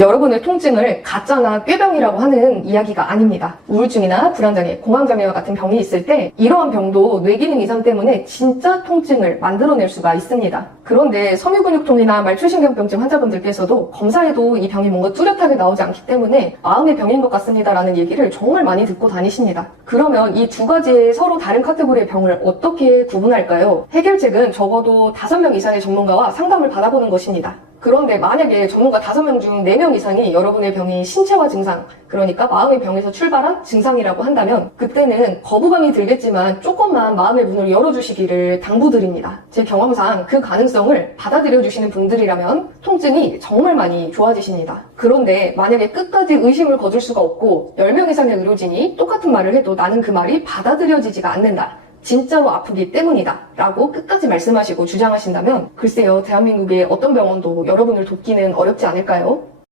여러분의 통증을 가짜나 꾀병이라고 하는 이야기가 아닙니다. 우울증이나 불안장애, 공황장애와 같은 병이 있을 때 이러한 병도 뇌기능 이상 때문에 진짜 통증을 만들어낼 수가 있습니다. 그런데 섬유근육통이나 말초신경병증 환자분들께서도 검사해도 이 병이 뭔가 뚜렷하게 나오지 않기 때문에 마음의 병인 것 같습니다라는 얘기를 정말 많이 듣고 다니십니다. 그러면 이 두 가지의 서로 다른 카테고리의 병을 어떻게 구분할까요? 해결책은 적어도 5명 이상의 전문가와 상담을 받아보는 것입니다. 그런데 만약에 전문가 5명 중 4명 이상이 여러분의 병이 신체화 증상, 그러니까 마음의 병에서 출발한 증상이라고 한다면 그때는 거부감이 들겠지만 조금만 마음의 문을 열어주시기를 당부드립니다. 제 경험상 그 가능성을 받아들여 주시는 분들이라면 통증이 정말 많이 좋아지십니다. 그런데 만약에 끝까지 의심을 거둘 수가 없고 10명 이상의 의료진이 똑같은 말을 해도 나는 그 말이 받아들여지지가 않는다. 진짜로 아프기 때문이다. 라고 끝까지 말씀하시고 주장하신다면 글쎄요, 대한민국의 어떤 병원도 여러분을 돕기는 어렵지 않을까요?